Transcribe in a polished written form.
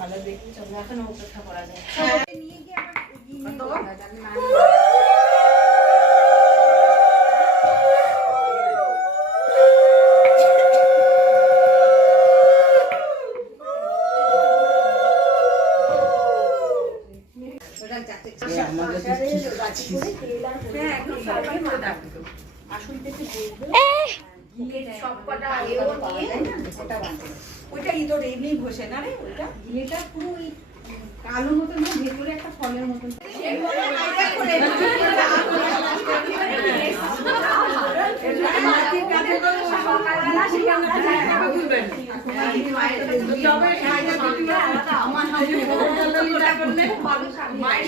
ভালো দেখি চলো এখন অপেক্ষা করা যায়। নিয়ে গিয়ে আবার ওইটা ইঁদুর এমনি ঘষে না রে, ওইটা গিলেটা পুরো ওই কালো মতন না, ভেতরে একটা ফলের মতন। মায়ের